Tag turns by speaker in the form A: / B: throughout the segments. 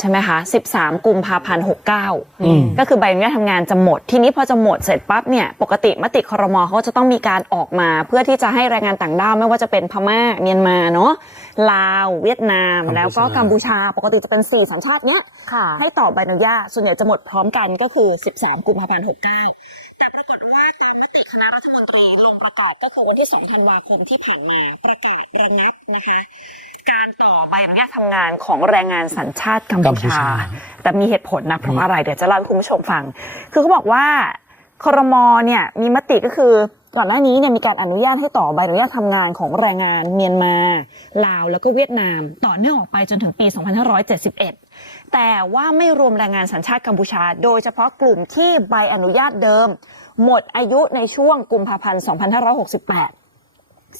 A: ใช่ไหมคะ13 กุมภาพันธ์
B: อืม
A: 69 ก็คือใบอนุญาตทำงานจะหมด ทีนี้พอจะหมดเสร็จปั๊บเนี่ยปกติมติครมเขาจะต้องมีการออกมา เพื่อที่จะให้แรงงานต่างด้าวไม่ว่าจะเป็นพม่าเมียนมาเนาะลาว เวียดนาม แล้วก็กัมพูชาปกติจะเป็น4สัญชาติเนี้ย
C: ค่ะ
A: ให้ต่อใบอนุญาตส่วนใหญ่จะหมดพร้อมกันก็คือ 13 กุมภาพันธ์69 แต่ปรากฏว่าตามมติคณะรัฐมนตรีลงประกาศก็คือวันที่2ธันวาคมที่ผ่านมาประกาศระงับนะคะ การต่อใบอนุญาตทำงานของแรงงานสัญชาติกัม
B: กัม
A: พู
B: พู
A: ชา
B: ชา
A: แต่มีเหตุผลนะเพราะอะไรเดี๋ยวจะเล่าให้คุณผู้ชมฟัง คือเขาบอกว่าครมเนี่ยมีมติก็คือก่อนหน้านี้เนี่ยมีการอนุญาตให้ต่อใบอนุญาตทำงานของแรงงานเมียนมาลาวแล้วก็เวียดนาม ต่อเนื่องออกไปจนถึงปี 2571 แต่ว่าไม่รวมแรงงานสัญชาติกัมพูชา โดยเฉพาะกลุ่มที่ใบอนุญาตเดิม หมดอายุในช่วงกุมภาพันธ์ 2568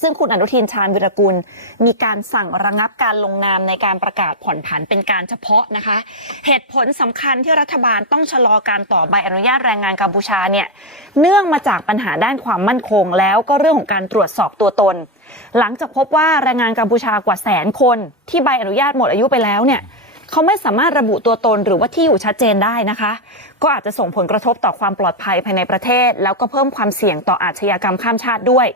A: ซึ่งคุณอนุทินชาญวิรกุล มีการสั่งระงับการลงนามในการประกาศผ่อนผันเป็นการเฉพาะนะคะ เหตุผลสำคัญที่รัฐบาลต้องชะลอการต่อใบอนุญาตแรงงานกัมพูชาเนี่ยเนื่องมาจากปัญหาด้านความมั่นคง แล้วก็เรื่องของการตรวจสอบตัวตน หลังจากพบว่าแรงงานกัมพูชากว่าแสนคน ที่ใบอนุญาตหมดอายุไปแล้วเนี่ย เขาไม่สามารถระบุตัวตนหรือว่าที่อยู่ชัดเจนได้นะคะ ก็อาจจะส่งผลกระทบต่อความปลอดภัยภายในประเทศ แล้วก็เพิ่มความเสี่ยงต่ออาชญากรรมข้ามชาติด้วย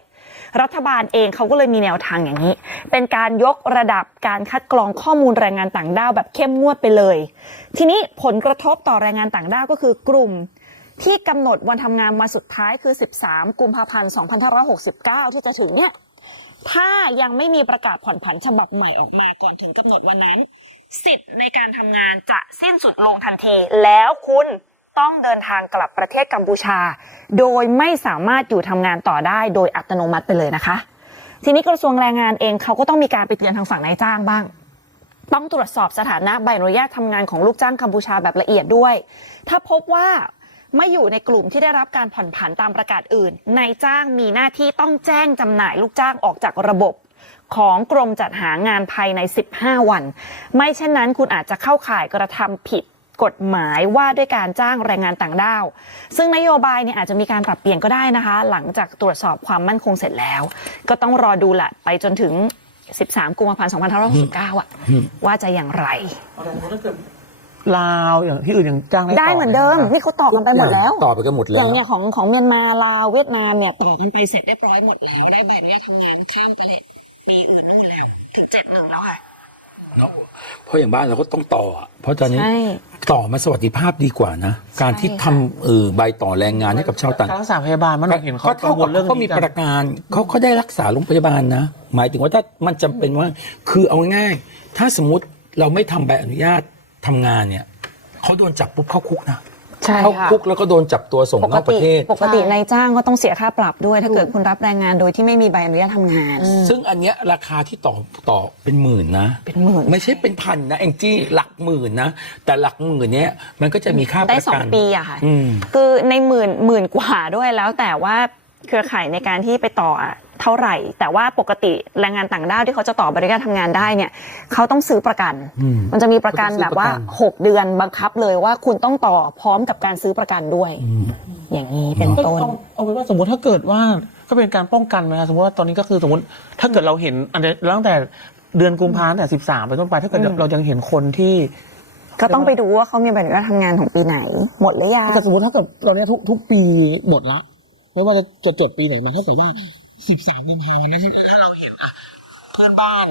A: รัฐบาลเองเขาก็เลยมีแนวทางอย่างนี้ เป็นการยกระดับการคัดกรองข้อมูลแรงงานต่างด้าวแบบเข้มงวดไปเลย ทีนี้ผลกระทบต่อแรงงานต่างด้าวก็คือกลุ่มที่กำหนดวันทำงานมาสุดท้ายคือ 13 กุมภาพันธ์ 2569 ที่จะถึงเนี่ย ถ้ายังไม่มีประกาศผ่อนผันฉบับใหม่ออกมาก่อนถึงกำหนดวันนั้น สิทธิ์ในการทำงานจะสิ้นสุดลงทันที แล้วคุณต้องเดินทางกลับประเทศกัมพูชา โดยไม่สามารถอยู่ทำงานต่อได้โดยอัตโนมัติไปเลยนะคะ ทีนี้กระทรวงแรงงานเองเขาก็ต้องมีการไปเตือนทางฝั่งนายจ้างบ้าง ต้องตรวจสอบสถานะใบอนุญาตทำงานของลูกจ้างกัมพูชาแบบละเอียดด้วย ถ้าพบว่า ไม่อยู่ในกลุ่มที่ได้รับการผ่อนผันตามประกาศอื่นนายจ้างมีหน้าที่ต้องแจ้งจำหน่ายลูกจ้างออกจากระบบของกรมจัดหางานภายใน 15 วัน ไม่เช่นนั้นคุณอาจจะเข้าข่ายกระทำผิดกฎหมายว่าด้วยการจ้างแรงงานต่างด้าว ซึ่งนโยบายเนี่ยอาจจะมีการปรับเปลี่ยนก็ได้นะคะ หลังจากตรวจสอบความมั่นคงเสร็จแล้ว ก็ต้องรอดูแหละไปจนถึง 13 กุมภาพันธ์ 2569อะว่าจะอย่างไร
D: ลาวอย่างที่อื่นยังจ้างได้
A: ได้
D: ต่
A: เหมือนเดิม นี่เขาต่อกันไปหมดแล้ว
B: ต่อไปกันหมด
A: อ
B: แล้
A: ย่าวงเนี่ยของของเมียนมาลาวเวียดนามเนี่ยต่อกันไปเสร็จเรียบร้อยหมดแล้ว ได้ใบอนุญาตทำงานข้ามประเทศปีอื่นนู่นแล้วถึงเจ็ดหนึ่งแล้วค่ะ
B: เนาะเพราะอย่างบ้านเราก็ต้องต่ออะเพราะตอนนี้
A: ใช่
B: ต่อมาสวัสดิภาพดีกว่านะ การที่
A: ใช่
B: ทำเออใบต่อแรงงานให้กับชาวต่าง
D: การรักษาพยาบาลมันเห็นเขา
B: ก็
D: กั
B: เท่าง
D: ว
B: กับ
D: ลเรื่อง
B: เขามี
D: นี้
B: ป
D: กัน
B: ระกันเขาเขาได้รักษาโรงพยาบาลนะ หมายถึงว่าถ้ามันจำเป็นว่า คือเอาง่ายๆถ้าสมมติเราไม่ทำใบอนุญาต ทำงานเนี่ยเขาโดนจับปุ๊บเข้าคุกนะ
A: ใช่
B: เข้า
A: ค่ะ
B: คุกแล้วก็โดนจับตัวส่ง
A: ป
B: น
A: ก
B: อกประ
A: ติ
B: เทศ
A: ปกตินายจ้างก็ต้องเสียค่าปรับด้วย ถ้าเกิดคุณรับแรงงานโดยที่ไม่มีใบอนุญาตทำงาน
B: ซึ่งอันเนี้ยราคาที่ต่อต่อเป็นหมื่นนะ
A: เป็นหมื่น
B: ไม่ใช่เป็นพันนะแองจี้หลักหมื่นนะ แต่หลักหมื่นเนี้ยมันก็จะมีค่าป
A: ได้
B: ระ
A: สอ
B: กั
A: ง
B: น
A: ปีอะค่ะ
B: อืม
A: คือในหมื่นหมื่นกว่าด้วยแล้วแต่ว่าเครือข่ายในการที่ไปต่ออะ เท่าไหร่ แต่ว่าปกติแรงงานต่างด้าวที่เขาจะต่อบริการทำงานได้เนี่ยเขาต้องซื้อประกัน
B: อืม
A: มันจะมีประกัน
B: เขาต้องซื้อ
A: แบบว่า
B: ประกัน
A: หกเดือนบังคับเลยว่าคุณต้องต่อพร้อมกับการซื้อประกันด้วย อย่างนี้เป็น
D: ก็
A: ต้น
D: เอาเอาเป็นว่าสมมติถ้าเกิดว่าก็เป็นการป้องกันไหมครับสมมติว่าตอนนี้ก็คือสมมติถ้าเกิดเราเห็นอันเนี้ยตั้งแต่เดือนกุมภาพันธ์แต่สิบสามไปต้นไปถ้าเกิด
A: อืม
D: เรายังเห็นคนที่
A: ก็ต้องไปดูว่าเขามีใบอนุญาตทำงานของปีไหน หมดหรือยัง
D: แต่สมมติถ้าเกิดเราเนี้ยทุกทุกปีหมดละไม่ว่าจะจะจดปีไหนมาถ้าเกิดว่า สิบสามกุมภาพันธ์นั้นถ้าเราเห็นอะเพื่อนบ้าน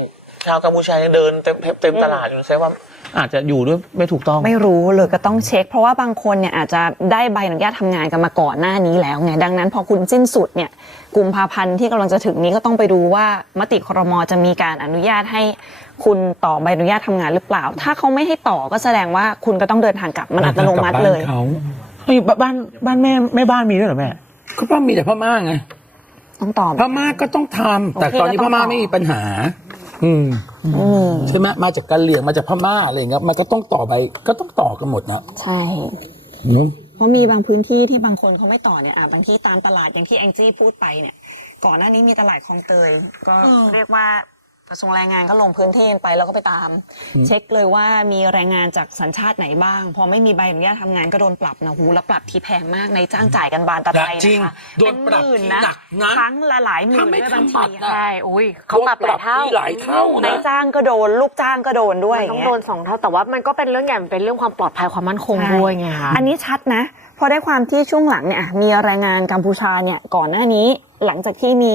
D: ชาวกัมพูชายังเดินเต็มเต็มตลาดอยู่แสดงว่า อาจจะอยู่ด้วยไม่ถูกต้อง
A: ไม่รู้เลยก็ต้องเช็ค เพราะว่าบางคนเนี่ยอาจจะได้ใบอนุญาตทำงานกันมาก่อนหน้านี้แล้วไงดังนั้น พอคุณสิ้นสุดเนี่ยกุมภาพันธ์ที่กำลังจะถึงนี้ก็ต้องไปดูว่ามติครมจะมีการอนุญาตให้คุณต่อใบอนุญาตทำงานหรือเปล่า ถ้าเขาไม่ให้ต่อก็แสดงว่าคุณก็ต้องเดินทางกลับมันอัตโนมัติเลย
B: กบบ้านเขา
D: เฮ้ยบ้านบ้านแม่แม่บ้านมีด้วยเหรอแม่
B: ก็ป้ามีแต่พม่าไง
A: ต้องต่อ
B: พม่าก็ต้องทำแต่
A: โอเค
B: ตอนนี้
A: ก็
B: พ
A: ต้อง
B: ม่า
A: ต่อ
B: ไม่มีปัญหาอืม
A: อืม
B: ใช่ไหมมาจากการเลียงมาจากพม่าอะไรอย่างเงี้ยมันก็ต้องต่อไป ก็ต้องต่อกันหมดนะ
A: ใช่
B: เนอะ
A: เพราะมีบางพื้นที่ที่บางคนเขาไม่ต่อเนี่ยอะบางที่ตามตลาดอย่างที่แองจี้พูดไปเนี่ยก่อนหน้านี้มีตลาดคลองเตยก็เรียกว่า กระทรวงแรงงานก็ลงพื้นที่ไปแล้วก็ไปตาม เช็คเลยว่ามีแรงงานจากสัญชาติไหนบ้าง พอไม่มีใบอนุญาตทำงานก็โดนปรับนะหูแล้วปรับทีแพงมากในจ้างจ่ายกันบานตะไทย
B: จริง
A: นะคะ
B: โดนปรับ
A: เป็นหมื่น
B: ทีหนักนะ
A: ครั้งละหลายหมื่น
B: ถ้าไม่
A: ด้วยบาง
B: ทำบั
A: ที
B: ตรนะ
C: ใช่อุ้ยเขาปรับหลายเท่า
B: โดนปรับที่หลายเท่า
A: นาย
B: นะ
A: จ้างก็โดนลูกจ้างก็โดนด้วย
C: มันต้อง
A: ย่า
C: โด
A: เย
C: นสองเท่าแต่ว่ามันก็เป็นเรื่องใหญ่มันเป็นเรื่องความปลอดภัยความมั่นคงด้วยไงคะ
A: อันนี้ชัดนะ พอได้ความที่ช่วงหลังเนี่ยอะมีแรงงานกัมพูชาเนี่ยก่อนหน้านี้หลังจากที่มี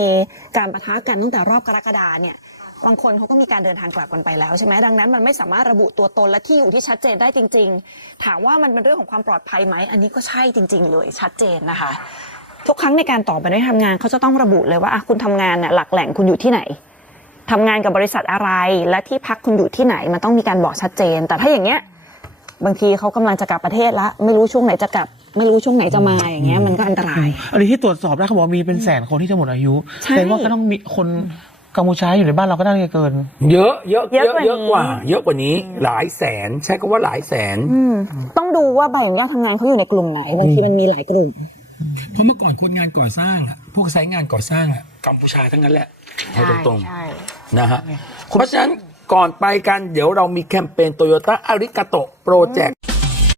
A: การประทะกันตั้งแต่รอบกรกฎาเนี่ย บางคนเขาก็มีการเดินทางกลับกันไปแล้วใช่ไหมดังนั้นมันไม่สามารถระบุตัวตนและที่อยู่ที่ชัดเจนได้จริง ๆ ถามว่ามันเป็นเรื่องของความปลอดภัยไหมอันนี้ก็ใช่จริง ๆ เลยชัดเจนนะคะ ทุกครั้งในการต่อไปได้ทำงานเขาจะต้องระบุเลยว่าอะคุณทำงานเนี่ยหลักแหล่งคุณอยู่ที่ไหนทำงานกับบริษัทอะไรและที่พักคุณอยู่ที่ไหนมันต้องมีการบอกชัดเจน แต่ถ้าอย่างเงี้ยบางทีเขากำลังจะกลับประเทศแล้วไม่รู้ช่วงไหนจะกลับ ไม่รู้ช่วงไหนจะมาอย่างเงี้ยมันก็อันตราย
D: อันนี้ที่ตรวจสอบได้เขาบอกว่ามีเป็นแสนคนที่จะหมดอายุ
A: ใช่
D: แต่ว่าก็ต้องมีคน กัมพูชาอยู่ในบ้านเราก็น่าจะเกิน
B: เยอะเยอะ
A: เยอะกว่านี้
B: เยอะกว่า เยอะกว่านี้หลายแสนใช้คำว่าหลายแสน
A: อืมต้องดูว่าใบอนุญาตทำงานเขาอยู่ในกลุ่มไหนบางทีมันมีหลายกลุ่ม
B: เพราะเมื่อก่อนคนงานก่อสร้างอะพวกไซต์งานก่อสร้างอะกัมพูชาทั้งนั้นแหละเอาตรง
C: ใช่
B: ๆนะฮะเพราะฉะนั้นก่อนไปกันเดี๋ยวเรามีแคมเปญโตโยต้าอาริกาโตโปรเจกต์